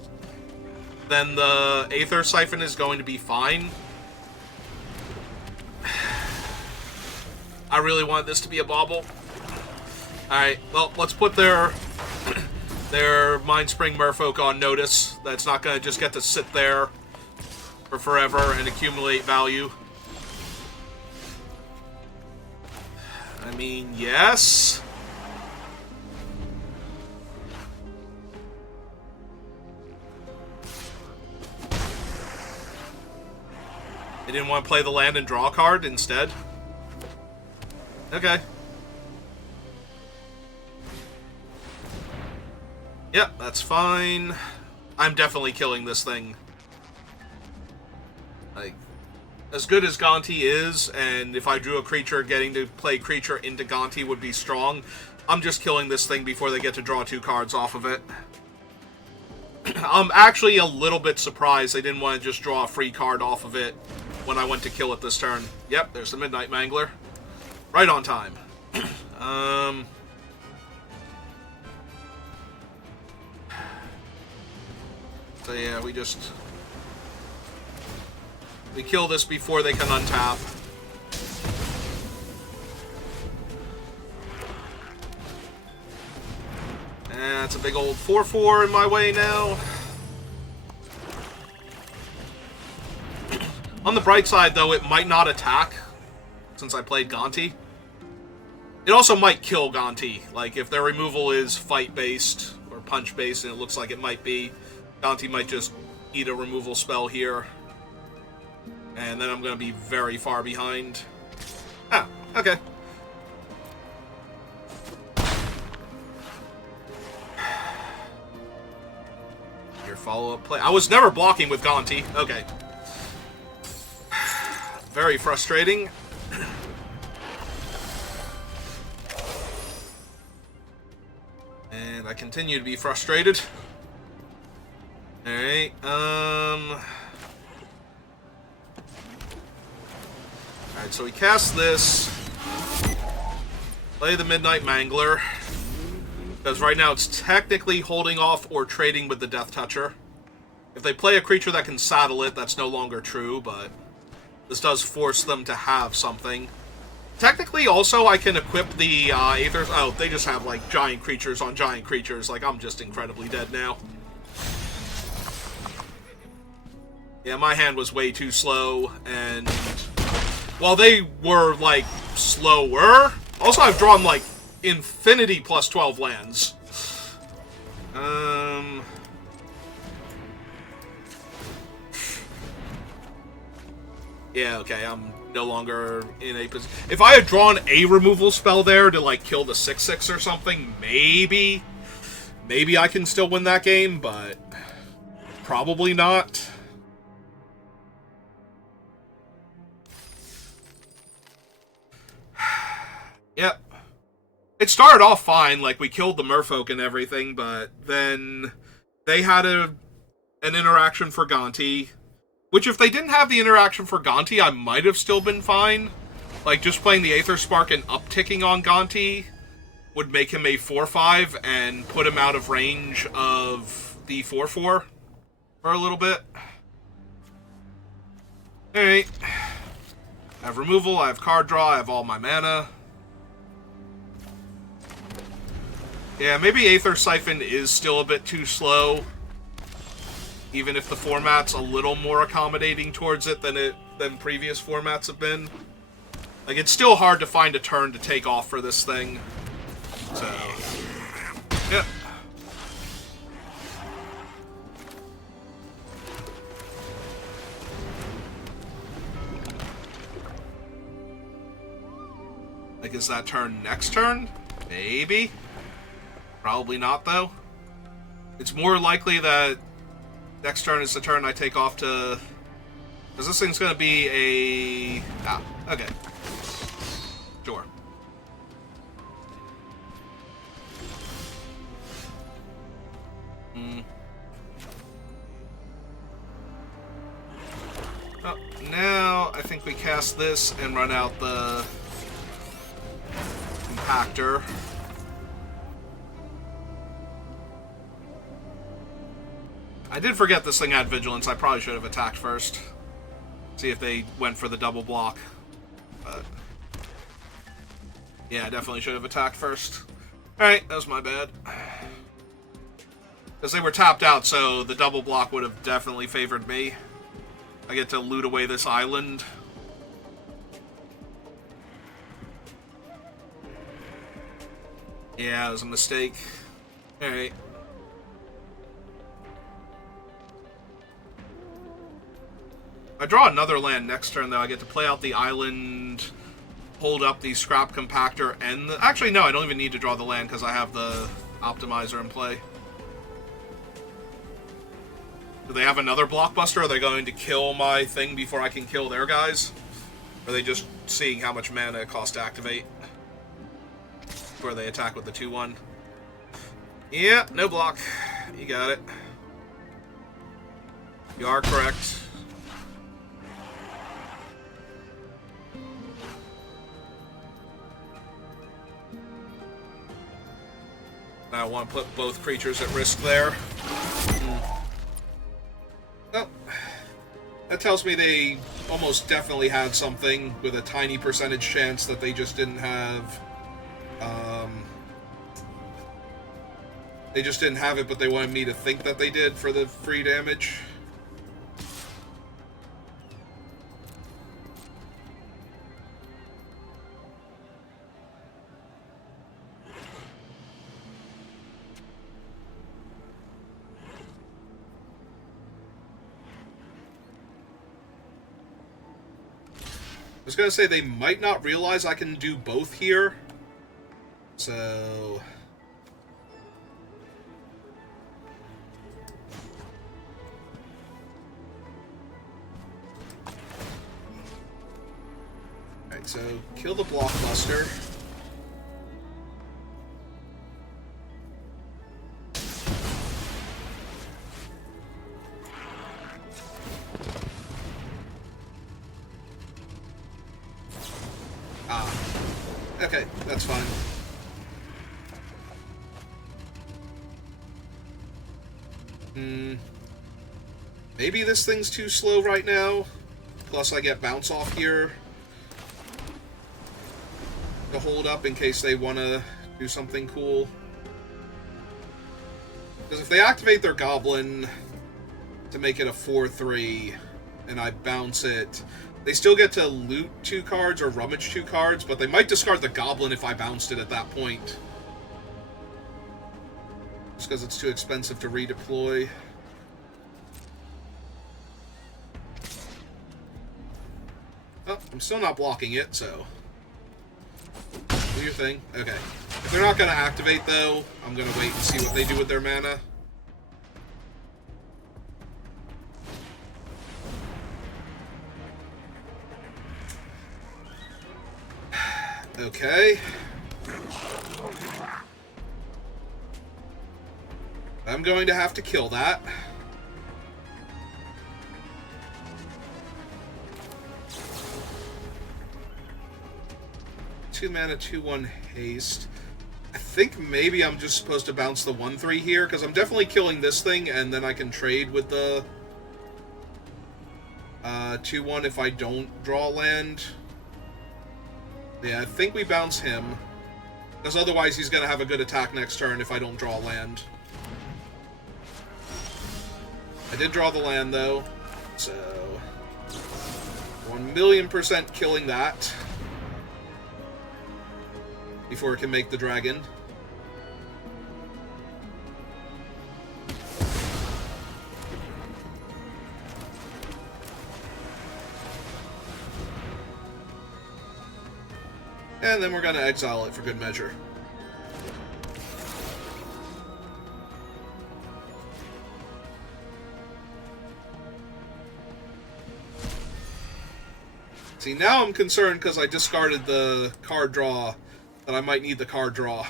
then the Aether Siphon is going to be fine. I really want this to be a bauble. Alright, well, let's put their Mindspring Merfolk on notice. That's not going to just get to sit there for forever and accumulate value. I mean, yes. They didn't want to play the land and draw card instead? Okay. Yep, that's fine. I'm definitely killing this thing. Like, as good as Gonti is, and if I drew a creature, getting to play creature into Gonti would be strong, I'm just killing this thing before they get to draw 2 cards off of it. I'm actually a little bit surprised they didn't want to just draw a free card off of it when I went to kill it this turn. Yep, there's the Midnight Mangler. Right on time. So yeah, we kill this before they can untap. And it's a big old 4/4 in my way now. On the bright side, though, it might not attack, since I played Gonti. It also might kill Gonti. Like, if their removal is fight-based or punch-based, and it looks like it might be, Gonti might just eat a removal spell here. And then I'm going to be very far behind. Ah, okay. Your follow-up play. I was never blocking with Gonti. Okay. Very frustrating. And I continue to be frustrated. Alright, Alright, so we cast this. Play the Midnight Mangler. Because right now it's technically holding off or trading with the Death Toucher. If they play a creature that can saddle it, that's no longer true, but this does force them to have something. Technically, also, I can equip the Aethers. Oh, they just have, like, giant creatures on giant creatures. Like, I'm just incredibly dead now. Yeah, my hand was way too slow, and while they were, like, slower, also I've drawn, like, infinity plus 12 lands. Yeah, okay, I'm no longer in a position. If I had drawn a removal spell there to, like, kill the 6/6 or something, maybe I can still win that game, but probably not. Yep. It started off fine, like, we killed the merfolk and everything, but then they had an interaction for Gonti. Which, if they didn't have the interaction for Gonti, I might have still been fine. Like, just playing the Aether Spark and upticking on Gonti would make him a 4/5 and put him out of range of the 4/4 for a little bit. Alright. I have removal, I have card draw, I have all my mana. Yeah, maybe Aether Siphon is still a bit too slow. Even if the format's a little more accommodating towards it than previous formats have been. Like, it's still hard to find a turn to take off for this thing. So, yeah. Like, is that turn next turn? Maybe. Probably not, though. It's more likely that next turn is the turn I take off to... Because this thing's going to be a... Ah, okay. Sure. Oh, now I think we cast this and run out the compactor. I did forget this thing had vigilance. I probably should have attacked first. See if they went for the double block. But yeah, I definitely should have attacked first. Alright, that was my bad. Because they were tapped out, so the double block would have definitely favored me. I get to loot away this island. Yeah, it was a mistake. Alright. I draw another land next turn, though. I get to play out the island, hold up the scrap compactor, and... Actually, no, I don't even need to draw the land because I have the optimizer in play. Do they have another blockbuster? Are they going to kill my thing before I can kill their guys? Or are they just seeing how much mana it costs to activate? Before they attack with the 2-1. Yeah, no block. You got it. You are correct. I want to put both creatures at risk there. Oh, that tells me they almost definitely had something with a tiny percentage chance that they just didn't have. They just didn't have it, but they wanted me to think that they did for the free damage. I was going to say, they might not realize I can do both here. So... Alright, so kill the blockbuster. Okay, that's fine. Maybe this thing's too slow right now. Plus I get bounce off here to hold up in case they want to do something cool. Because if they activate their goblin to make it a 4/3 and I bounce it, they still get to loot 2 cards or rummage 2 cards, but they might discard the goblin if I bounced it at that point. Just because it's too expensive to redeploy. Oh, I'm still not blocking it, so... Do your thing. Okay. If they're not going to activate, though, I'm going to wait and see what they do with their mana. Okay. I'm going to have to kill that. Two mana, 2/1 haste. I think maybe I'm just supposed to bounce the 1/3 here, because I'm definitely killing this thing, and then I can trade with the 2/1 if I don't draw land. Yeah, I think we bounce him. Because otherwise he's going to have a good attack next turn if I don't draw land. I did draw the land, though. So... 1,000,000% killing that. Before it can make the dragon. And then we're going to exile it for good measure. See, now I'm concerned because I discarded the card draw, that I might need the card draw.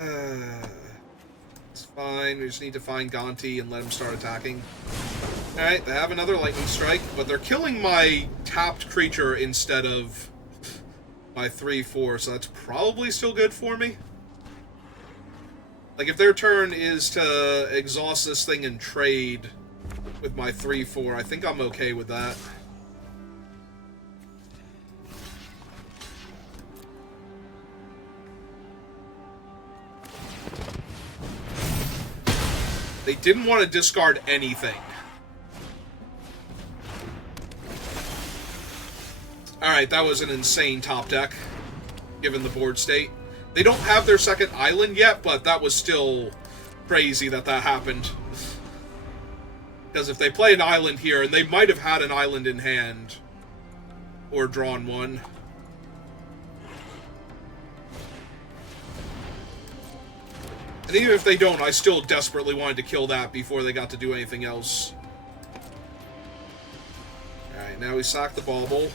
It's fine, we just need to find Gonti and let him start attacking. Alright, they have another lightning strike, but they're killing my tapped creature instead of my 3/4, so that's probably still good for me. Like, if their turn is to exhaust this thing and trade with my 3/4, I think I'm okay with that. They didn't want to discard anything. Alright, that was an insane top deck, given the board state. They don't have their second island yet, but that was still crazy that that happened. Because if they play an island here, and they might have had an island in hand, or drawn one. And even if they don't, I still desperately wanted to kill that before they got to do anything else. Alright, now we sack the bauble.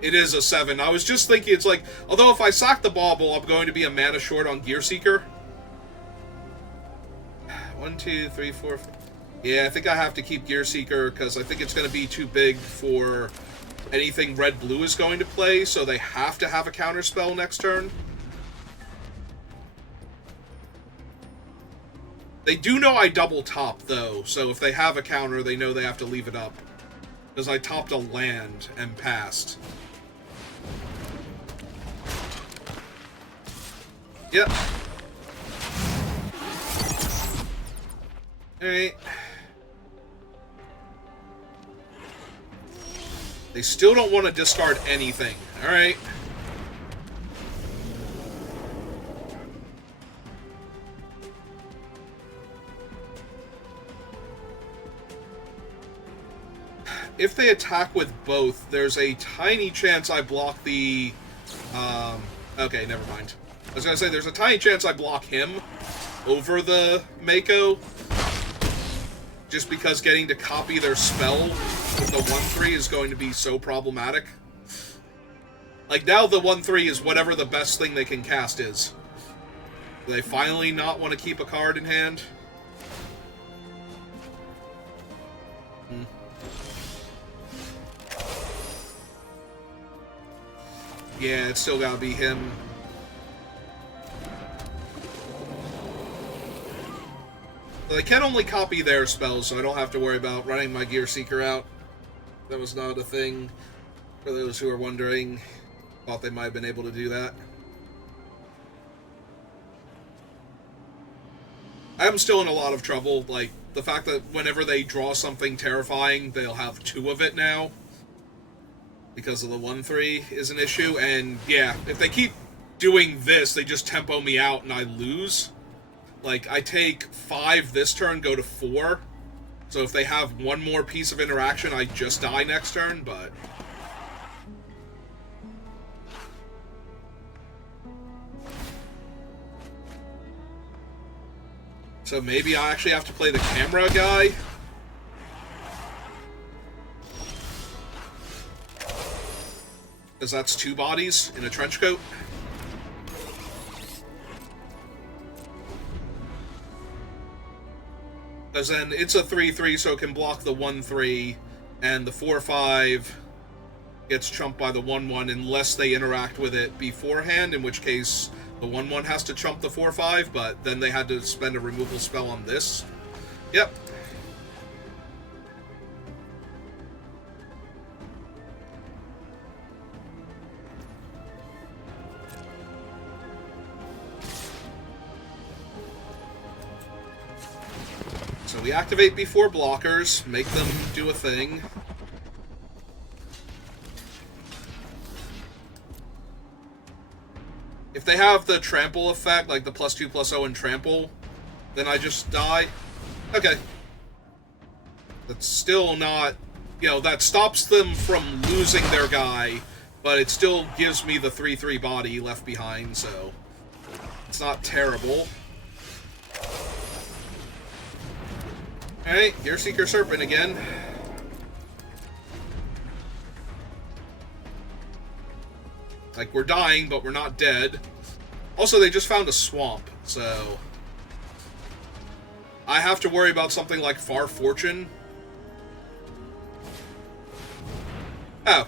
It is a 7. I was just thinking, it's like, although if I sack the bauble, I'm going to be a mana short on Gear Seeker. 1, 2, 3, 4. Yeah, I think I have to keep Gear Seeker because I think it's going to be too big for anything red-blue is going to play, so they have to have a counterspell next turn. They do know I double top, though, so if they have a counter, they know they have to leave it up. Because I topped a land and passed. Yep. Alright. They still don't want to discard anything. Alright. If they attack with both, there's a tiny chance I block the... okay, never mind. I was going to say, there's a tiny chance I block him over the Mako. Just because getting to copy their spell with the 1/3 is going to be so problematic. Like, now the 1/3 is whatever the best thing they can cast is. Do they finally not want to keep a card in hand? Yeah, it's still gotta be him. They can only copy their spells, so I don't have to worry about running my Gear Seeker out. That was not a thing, for those who are wondering. Thought they might have been able to do that. I am still in a lot of trouble, like, the fact that whenever they draw something terrifying, they'll have 2 of it now. Because of the 1/3 is an issue, and yeah, if they keep doing this, they just tempo me out and I lose. Like, I take 5 this turn, go to 4. So if they have one more piece of interaction, I just die next turn, but... So maybe I actually have to play the camera guy? Because that's 2 bodies in a trench coat. Because then it's a 3/3, so it can block the 1/3, and the 4/5 gets trumped by the 1/1 unless they interact with it beforehand, in which case the 1/1 has to trump the 4/5, but then they had to spend a removal spell on this. Yep. So we activate before blockers, make them do a thing. If they have the trample effect, like the +2/+0 and trample, then I just die. Okay. That's still not, that stops them from losing their guy, but it still gives me the 3/3 body left behind, so it's not terrible. Alright, here's Seeker Serpent again. Like, we're dying, but we're not dead. Also, they just found a swamp, so I have to worry about something like Far Fortune. Oh.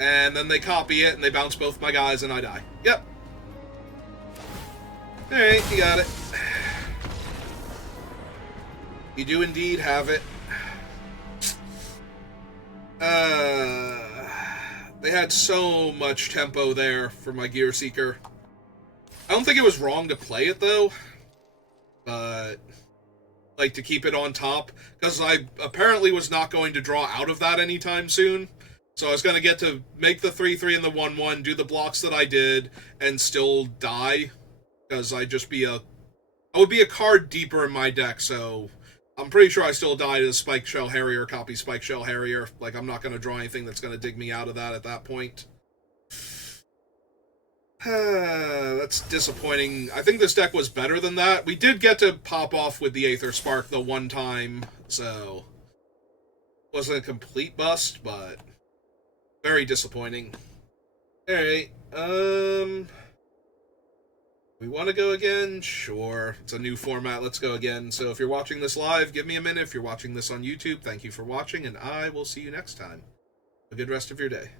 And then they copy it, and they bounce both my guys, and I die. Yep. Alright, you got it. You do indeed have it. They had so much tempo there for my Gear Seeker. I don't think it was wrong to play it, though. But, like, to keep it on top. Because I apparently was not going to draw out of that anytime soon. So I was going to get to make the 3/3 and the 1/1, do the blocks that I did, and still die. Because I would be a card deeper in my deck, so I'm pretty sure I still die to the Spike Shell Harrier, copy Spike Shell Harrier. Like, I'm not going to draw anything that's going to dig me out of that at that point. That's disappointing. I think this deck was better than that. We did get to pop off with the Aether Spark the one time, so wasn't a complete bust, but very disappointing. Alright, we want to go again? Sure. It's a new format. Let's go again. So if you're watching this live, give me a minute. If you're watching this on YouTube, thank you for watching, and I will see you next time. Have a good rest of your day.